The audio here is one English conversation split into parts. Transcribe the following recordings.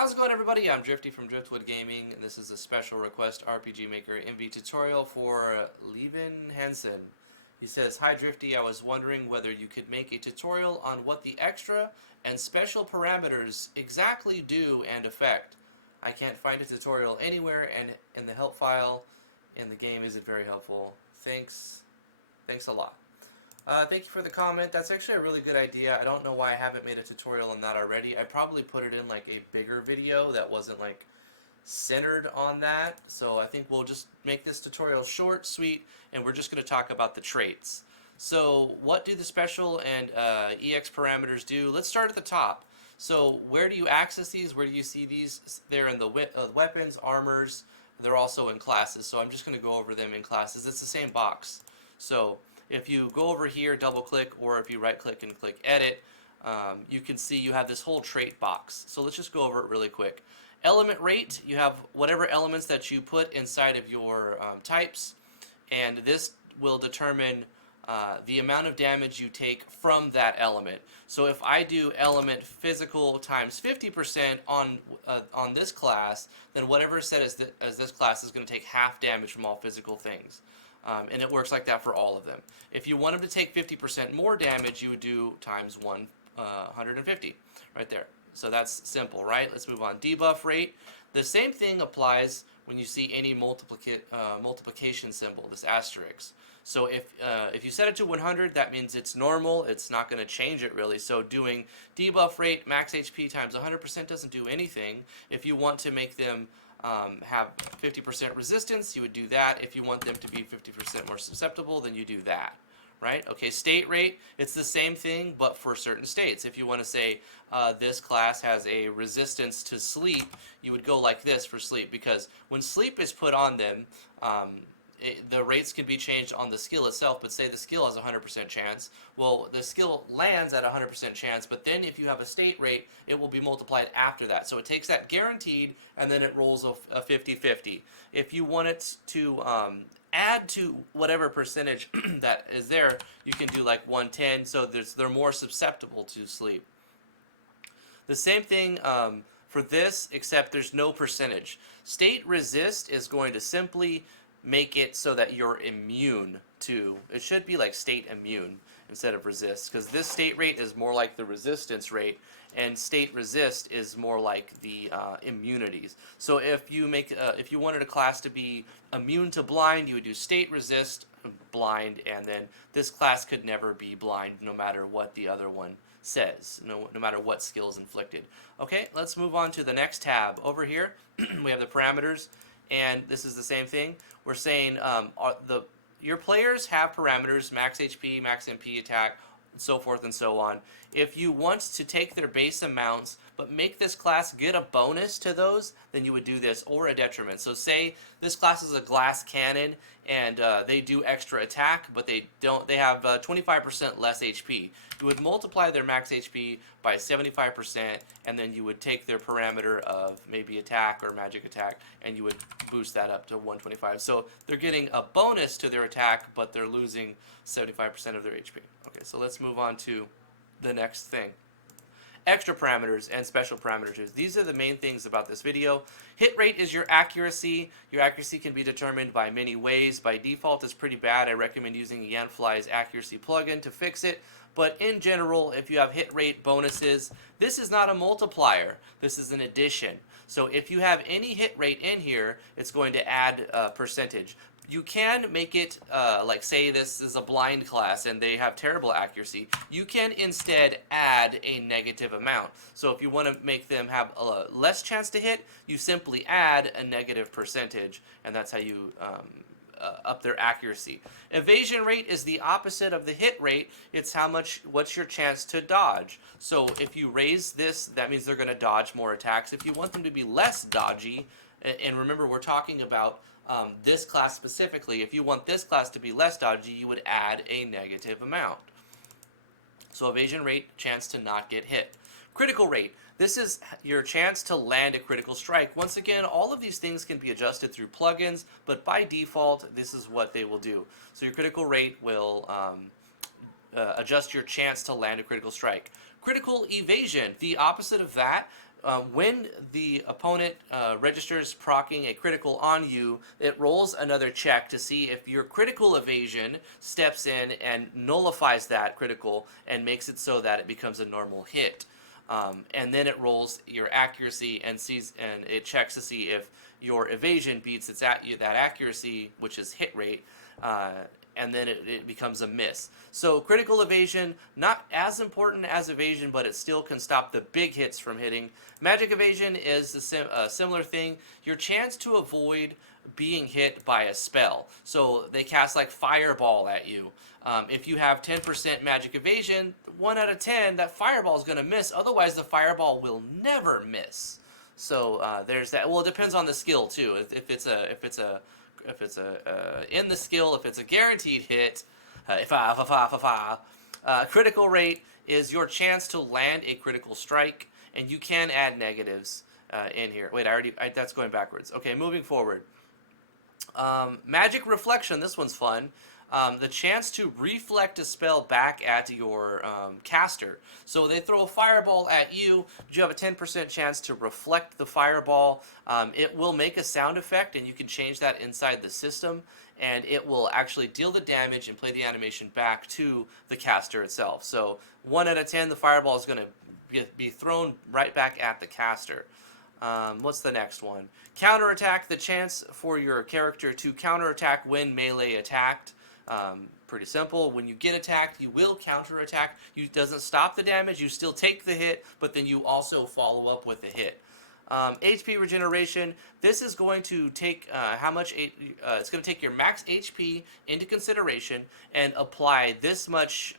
How's it going, everybody? I'm Drifty from Driftwood Gaming, and this is a special request RPGMMV tutorial for Levin Hansen. He says, "Hi Drifty, I was wondering whether you could make a tutorial on what the extra and special parameters exactly do and affect. I can't find a tutorial anywhere, and in the help file in the game isn't very helpful. Thanks a lot." Thank you for the comment. That's actually a really good idea. I don't know why I haven't made a tutorial on that already. I probably put it in like a bigger video that wasn't like centered on that. So I think we'll just make this tutorial short, sweet, and we're just going to talk about the traits. So what do the special and EX parameters do? Let's start at the top. So where do you access these? Where do you see these? They're in the weapons, armors. They're also in classes. So I'm just going to go over them in classes. It's the same box. So if you go over here, double click, or if you right click and click edit, you can see you have this whole trait box. So let's just go over it really quick. Element rate, you have whatever elements that you put inside of your types, and this will determine the amount of damage you take from that element. So if I do element physical times 50% on this class, then whatever is set as this class is going to take half damage from all physical things. And it works like that for all of them. If you want them to take 50% more damage, you would do times 150 right there. So that's simple, right? Let's move on. Debuff rate. The same thing applies when you see any multiplication symbol, this asterisk. So if you set it to 100, that means it's normal. It's not going to change it really. So doing debuff rate max HP times 100% doesn't do anything. If you want to make them have 50% resistance, you would do that. If you want them to be 50% more susceptible, then you do that, right? Okay, state rate, it's the same thing, but for certain states. If you want to say this class has a resistance to sleep, you would go like this for sleep, because when sleep is put on them, the rates can be changed on the skill itself, but say the skill has a 100% chance. Well, the skill lands at a 100% chance, but then if you have a state rate, it will be multiplied after that. So it takes that guaranteed, and then it rolls a 50-50. If you want it to add to whatever percentage that is there, you can do like 110, so they're more susceptible to sleep. The same thing for this, except there's no percentage. State resist is going to simply make it so that you're immune to, it should be like state immune instead of resist, because this state rate is more like the resistance rate, and state resist is more like the immunities. So if you wanted a class to be immune to blind, you would do state resist blind, and then this class could never be blind no matter what the other one says, no matter what skill is inflicted. Okay, let's move on to the next tab. Over here we have the parameters, and this is the same thing. We're saying your players have parameters, max HP, max MP attack, and so forth and so on. If you want to take their base amounts but make this class get a bonus to those, then you would do this, or a detriment. So say this class is a glass cannon, and they do extra attack, but they have 25% less HP. You would multiply their max HP by 75%, and then you would take their parameter of maybe attack or magic attack, and you would boost that up to 125. So they're getting a bonus to their attack, but they're losing 75% of their HP. Okay, so let's move on to the next thing. Extra parameters and special parameters. These are the main things about this video. Hit rate is your accuracy. Your accuracy can be determined by many ways. By default, it's pretty bad. I recommend using Yanfly's accuracy plugin to fix it. But in general, if you have hit rate bonuses, this is not a multiplier. This is an addition. So if you have any hit rate in here, it's going to add a percentage. You can make it, like say this is a blind class and they have terrible accuracy. You can instead add a negative amount. So if you want to make them have a less chance to hit, you simply add a negative percentage, and that's how you up their accuracy. Evasion rate is the opposite of the hit rate. It's what's your chance to dodge. So if you raise this, that means they're going to dodge more attacks. If you want them to be less dodgy, and remember we're talking about this class specifically, if you want this class to be less dodgy, you would add a negative amount. So evasion rate, chance to not get hit. Critical rate, this is your chance to land a critical strike. Once again, all of these things can be adjusted through plugins, but by default, this is what they will do. So your critical rate will adjust your chance to land a critical strike. Critical evasion, the opposite of that. when the opponent registers proccing a critical on you, it rolls another check to see if your critical evasion steps in and nullifies that critical and makes it so that it becomes a normal hit. And then it rolls your accuracy and it checks to see if your evasion beats that accuracy, which is hit rate, and then it becomes a miss. So critical evasion, not as important as evasion, but it still can stop the big hits from hitting. Magic evasion is a similar thing. Your chance to avoid being hit by a spell. So they cast like Fireball at you. If you have 10% magic evasion, 1 out of 10, that Fireball is going to miss. Otherwise, the Fireball will never miss. So there's that. Well, it depends on the skill too. If it's in the skill, if it's a guaranteed hit, critical rate is your chance to land a critical strike, and you can add negatives in here. Wait, that's going backwards. Okay, moving forward. Magic reflection. This one's fun. The chance to reflect a spell back at your caster. So they throw a fireball at you. You have a 10% chance to reflect the fireball. It will make a sound effect, and you can change that inside the system. And it will actually deal the damage and play the animation back to the caster itself. So 1 out of 10, the fireball is going to be thrown right back at the caster. What's the next one? Counterattack. The chance for your character to counterattack when melee attacked. Pretty simple. When you get attacked, you will counterattack. It doesn't stop the damage. You still take the hit, but then you also follow up with a hit. HP regeneration. This is going to take it's going to take your max HP into consideration and apply this much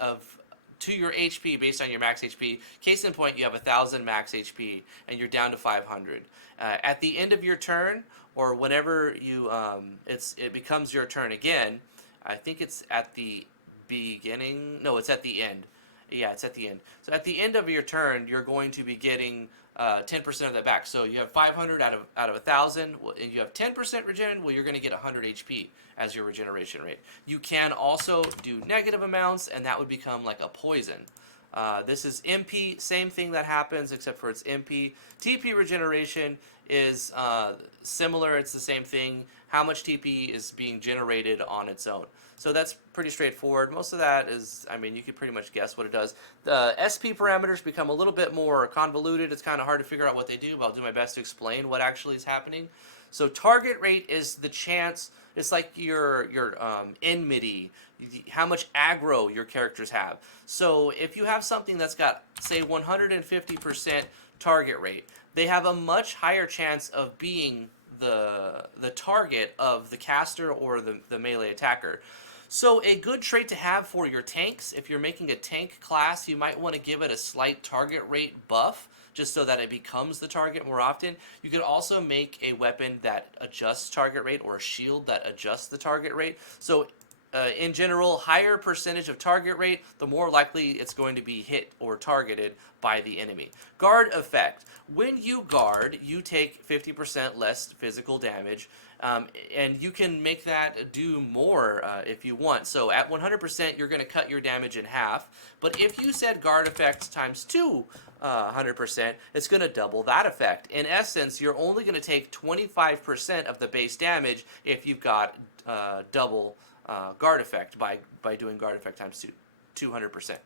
to your HP based on your max HP. Case in point, you have 1,000 max HP and you're down to 500. At the end of your turn, or whenever it becomes your turn again. I think it's at the beginning. No, it's at the end. Yeah, it's at the end. So at the end of your turn, you're going to be getting 10% of that back. So you have 500 out of 1,000, and you have 10% regen. Well, you're going to get 100 HP as your regeneration rate. You can also do negative amounts, and that would become like a poison. This is MP, same thing that happens, except for it's MP. TP regeneration is similar. It's the same thing. How much TP is being generated on its own. So that's pretty straightforward. Most of that is, you could pretty much guess what it does. The SP parameters become a little bit more convoluted. It's kind of hard to figure out what they do, but I'll do my best to explain what actually is happening. So target rate is the chance, it's like your enmity, how much aggro your characters have. So if you have something that's got, say, 150% target rate, they have a much higher chance of being the target of the caster or the melee attacker. So a good trait to have for your tanks, if you're making a tank class, you might want to give it a slight target rate buff, just so that it becomes the target more often. You could also make a weapon that adjusts target rate, or a shield that adjusts the target rate. So in general, higher percentage of target rate, the more likely it's going to be hit or targeted by the enemy. Guard effect. When you guard, you take 50% less physical damage, and you can make that do more if you want. So at 100%, you're going to cut your damage in half. But if you said guard effect times 200%, it's going to double that effect. In essence, you're only going to take 25% of the base damage if you've got double guard effect by doing guard effect times 200%.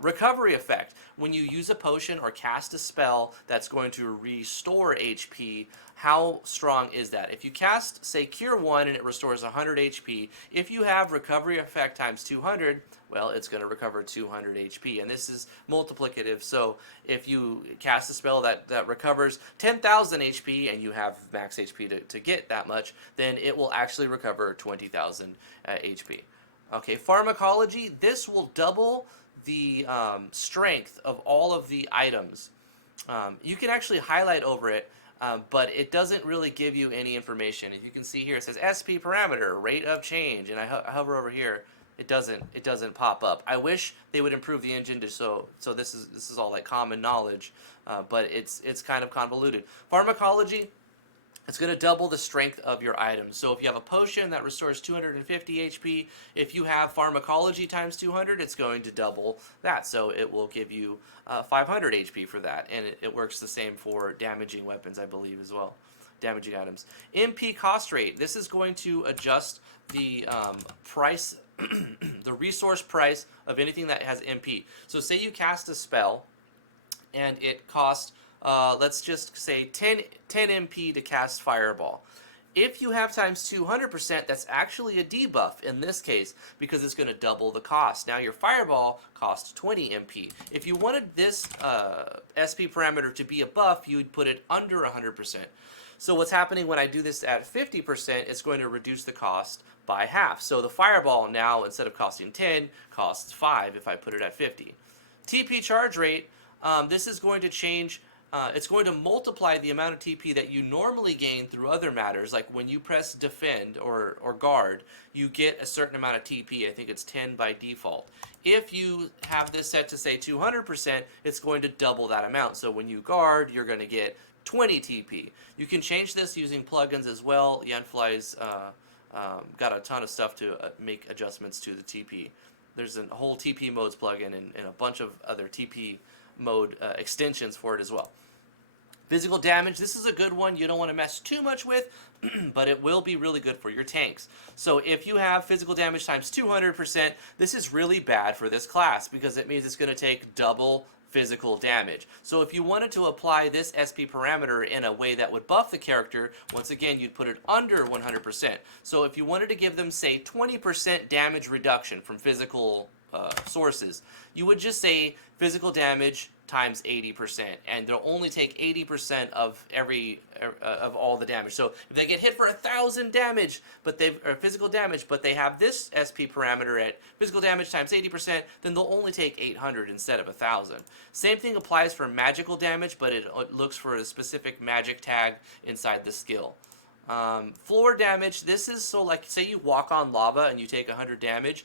Recovery effect. When you use a potion or cast a spell that's going to restore HP, how strong is that? If you cast, say, Cure 1 and it restores 100 HP, if you have recovery effect times 200, well, it's going to recover 200 HP. And this is multiplicative, so if you cast a spell that recovers 10,000 HP and you have max HP to get that much, then it will actually recover 20,000 HP. Okay, pharmacology. This will double the strength of all of the items. You can actually highlight over it, but it doesn't really give you any information. If you can see here, it says SP parameter, rate of change, and I hover over here, it doesn't pop up. I wish they would improve the engine so this is all like common knowledge, but it's kind of convoluted. Pharmacology. It's going to double the strength of your items. So if you have a potion that restores 250 HP, if you have pharmacology times 200, it's going to double that. So it will give you 500 HP for that. And it works the same for damaging weapons, I believe, as well. Damaging items. MP cost rate. This is going to adjust the price, the resource price of anything that has MP. So say you cast a spell and it costs let's just say 10 MP to cast Fireball. If you have times 200%, that's actually a debuff in this case because it's going to double the cost. Now your Fireball costs 20 MP. If you wanted this SP parameter to be a buff, you'd put it under 100%. So what's happening when I do this at 50%, it's going to reduce the cost by half. So the Fireball now, instead of costing 10, costs 5 if I put it at 50. TP charge rate, this is going to change. It's going to multiply the amount of TP that you normally gain through other matters, like when you press defend or guard, you get a certain amount of TP. I think it's 10 by default. If you have this set to say 200%, it's going to double that amount. So when you guard, you're going to get 20 TP. You can change this using plugins as well. Yanfly's got a ton of stuff to make adjustments to the TP. There's a whole TP modes plugin and a bunch of other TP mode extensions for it as well. Physical damage, this is a good one you don't want to mess too much with, but it will be really good for your tanks. So if you have physical damage times 200%, this is really bad for this class because it means it's going to take double physical damage. So if you wanted to apply this SP parameter in a way that would buff the character, once again you'd put it under 100%. So if you wanted to give them, say, 20% damage reduction from physical sources, you would just say physical damage times 80%, and they'll only take 80% of of all the damage. So if they get hit for 1,000 damage, physical damage, but they have this SP parameter at physical damage times 80%, then they'll only take 800 instead of 1,000. Same thing applies for magical damage, but it looks for a specific magic tag inside the skill. Floor damage, this is so like say you walk on lava and you take 100 damage.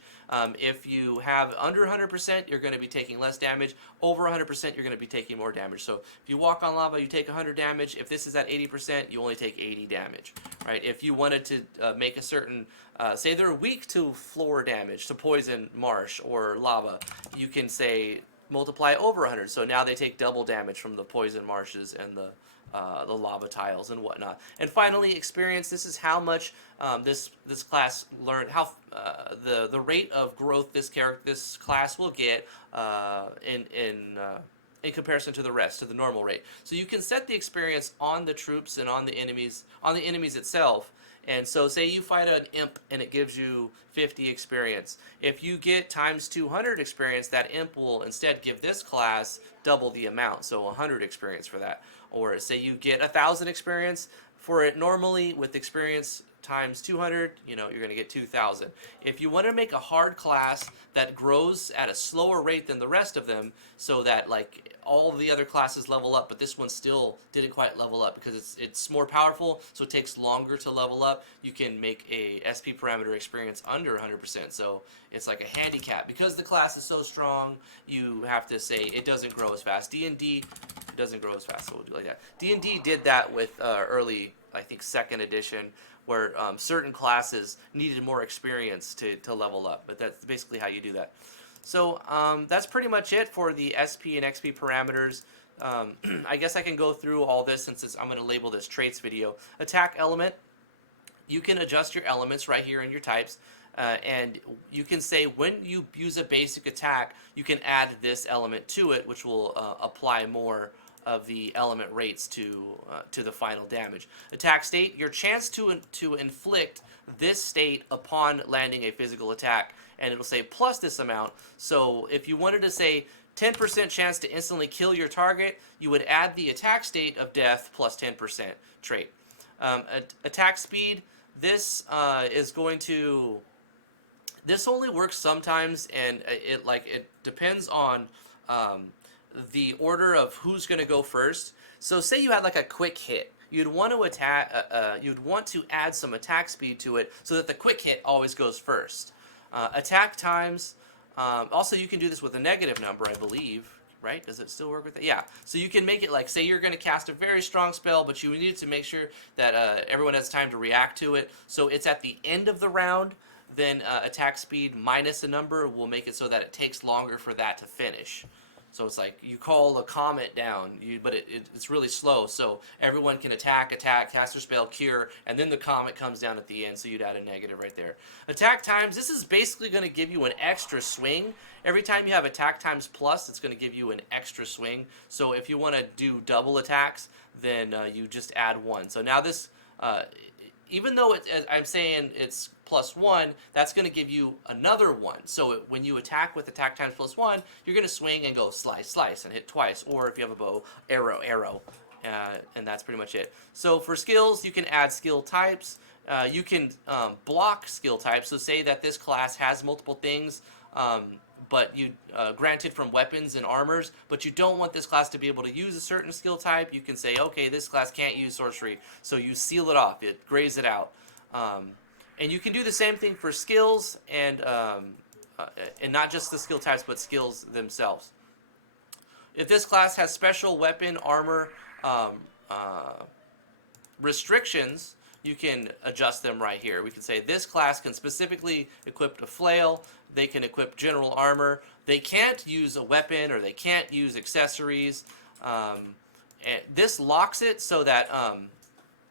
If you have under 100%, you're going to be taking less damage. Over 100%, you're going to be taking more damage. So if you walk on lava, you take 100 damage. If this is at 80%, you only take 80 damage. Right? If you wanted to make a certain, say they're weak to floor damage, to poison, marsh, or lava, you can say multiply over 100. So now they take double damage from the poison marshes and the lava tiles and whatnot. And finally, experience. This is how much this class learned, how the rate of growth this class will get in comparison to the rest, to the normal rate. So you can set the experience on the troops and on the enemies itself. And so say you fight an imp and it gives you 50 experience. If you get times 200 experience, that imp will instead give this class double the amount, so 100 experience for that. Or say you get 1,000 experience for it normally, with experience times 200, you're going to get 2,000. If you want to make a hard class that grows at a slower rate than the rest of them, so that like all the other classes level up, but this one still didn't quite level up because it's more powerful, so it takes longer to level up, you can make a SP parameter experience under 100%. So it's like a handicap. Because the class is so strong, you have to say it doesn't grow as fast. D&D doesn't grow as fast, so we'll do like that. D&D did that with early, I think, 2nd edition, where certain classes needed more experience to level up, but that's basically how you do that. So that's pretty much it for the SP and XP parameters. I guess I can go through all this since I'm going to label this traits video. Attack element, you can adjust your elements right here in your types, and you can say when you use a basic attack, you can add this element to it, which will apply more of the element rates to the final damage. Attack state, your chance to inflict this state upon landing a physical attack, and it'll say plus this amount. So if you wanted to say 10% chance to instantly kill your target, you would add the attack state of death plus 10% trait. Attack speed, this is going to, this only works sometimes, and it depends on the order of who's going to go first. So say you had like a quick hit, you'd want to add some attack speed to it so that the quick hit always goes first. Attack times, also you can do this with a negative number, I believe. right? Does it still work with that? Yeah. So you can make it like, say you're going to cast a very strong spell, but you need to make sure that everyone has time to react to it. So it's at the end of the round, then attack speed minus a number will make it so that it takes longer for that to finish. So it's like you call a comet down, but it's really slow. So everyone can attack, cast their spell, cure, and then the comet comes down at the end. So you'd add a negative right there. Attack times. This is basically going to give you an extra swing. Every time you have attack times plus, it's going to give you an extra swing. So if you want to do double attacks, then you just add 1. So now this, even though I'm saying it's +1, that's going to give you another 1. So when you attack with attack times +1, you're going to swing and go slice, slice, and hit twice. Or if you have a bow, arrow, arrow. And that's pretty much it. So for skills, you can add skill types. You can block skill types. So say that this class has multiple things, but you granted from weapons and armors, but you don't want this class to be able to use a certain skill type. You can say, okay, this class can't use sorcery, so you seal it off. It grays it out. And you can do the same thing for skills and not just the skill types, but skills themselves. If this class has special weapon, armor, restrictions, you can adjust them right here. We can say this class can specifically equip a flail. They can equip general armor. They can't use a weapon or they can't use accessories. And this locks it so that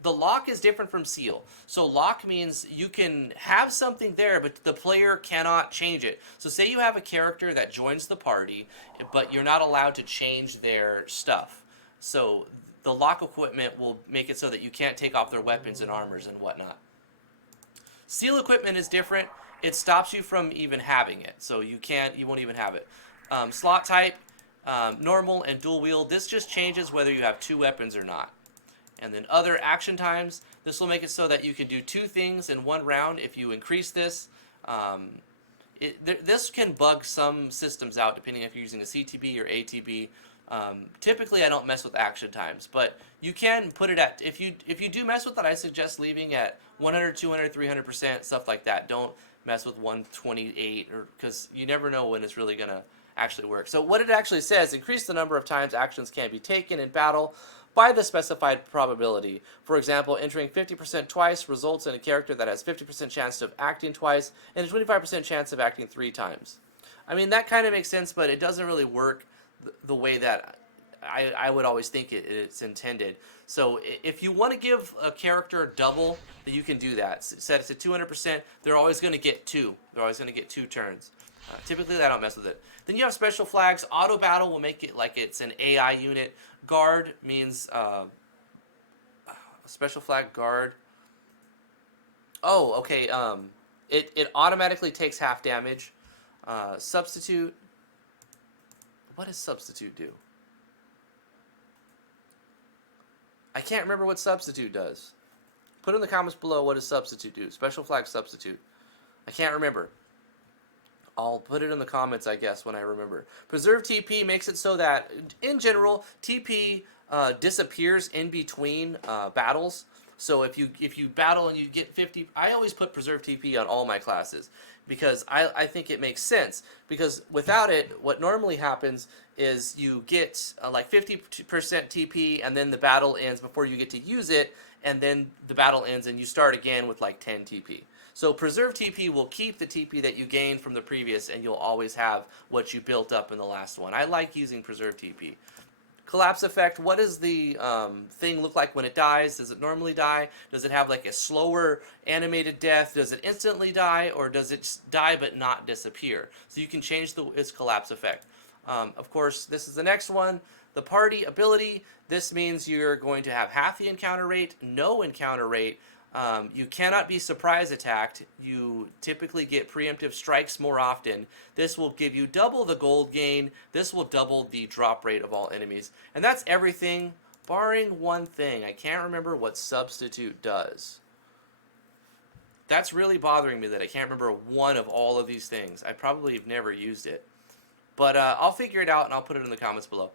the lock is different from seal. So lock means you can have something there, but the player cannot change it. So say you have a character that joins the party, but you're not allowed to change their stuff. So the lock equipment will make it so that you can't take off their weapons and armors and whatnot. Seal equipment is different. It stops you from even having it. So you won't even have it. Slot type, normal and dual wield. This just changes whether you have 2 weapons or not. And then other action times, this will make it so that you can do 2 things in 1 round if you increase this. This can bug some systems out depending if you're using a CTB or ATB. Typically I don't mess with action times, but you can put it at, if you do mess with it, I suggest leaving at 100, 200, 300%, stuff like that. Don't mess with 128, or because you never know when it's really going to actually work. So what it actually says, increase the number of times actions can be taken in battle by the specified probability. For example, entering 50% twice results in a character that has 50% chance of acting twice and a 25% chance of acting 3 times. I mean, that kind of makes sense, but it doesn't really work the way that I would always think it's intended. So if you want to give a character double, then you can do that. Set it to 200%, they're always going to get 2. They're always going to get 2 turns. Typically, I don't mess with it. Then you have special flags. Auto battle will make it like it's an AI unit. Guard means special flag guard. Oh, okay. It automatically takes half damage. Substitute. What does substitute do? I can't remember what substitute does. Put in the comments below, what does substitute do? Special flag substitute. I can't remember. I'll put it in the comments, I guess, when I remember. Preserve TP makes it so that, in general, TP disappears in between battles. So if you battle and you get 50, I always put Preserve TP on all my classes because I think it makes sense. Because without it, what normally happens is you get like 50% TP and then the battle ends before you get to use it, and then the battle ends and you start again with like 10 TP. So Preserve TP will keep the TP that you gained from the previous, and you'll always have what you built up in the last one. I like using Preserve TP. Collapse effect, what does the thing look like when it dies? Does it normally die? Does it have like a slower animated death? Does it instantly die? Or does it die but not disappear? So you can change its collapse effect. Of course, this is the next one. The party ability, this means you're going to have half the encounter rate, no encounter rate. You cannot be surprise attacked. You typically get preemptive strikes more often. This will give you double the gold gain. This will double the drop rate of all enemies. And that's everything, barring one thing. I can't remember what substitute does. That's really bothering me that I can't remember one of all of these things. I probably have never used it. But I'll figure it out and I'll put it in the comments below.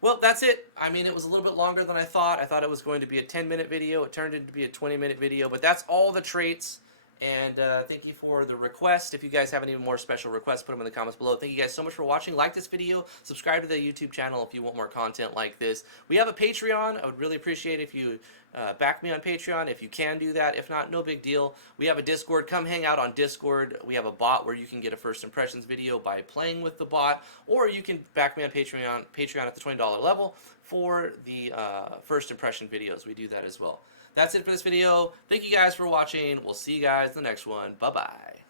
Well, that's it. I mean, it was a little bit longer than I thought. I thought it was going to be a 10-minute video. It turned into be a 20-minute video. But that's all the traits And thank you for the request. If you guys have any more special requests, put them in the comments below. Thank you guys so much for watching. Like this video. Subscribe to the YouTube channel if you want more content like this. We have a Patreon. I would really appreciate if you back me on Patreon if you can do that. If not, no big deal. We have a Discord. Come hang out on Discord. We have a bot where you can get a first impressions video by playing with the bot, or you can back me on Patreon at the $20 level for the first impression videos. We do that as well. That's it for this video. Thank you guys for watching. We'll see you guys in the next one. Bye-bye.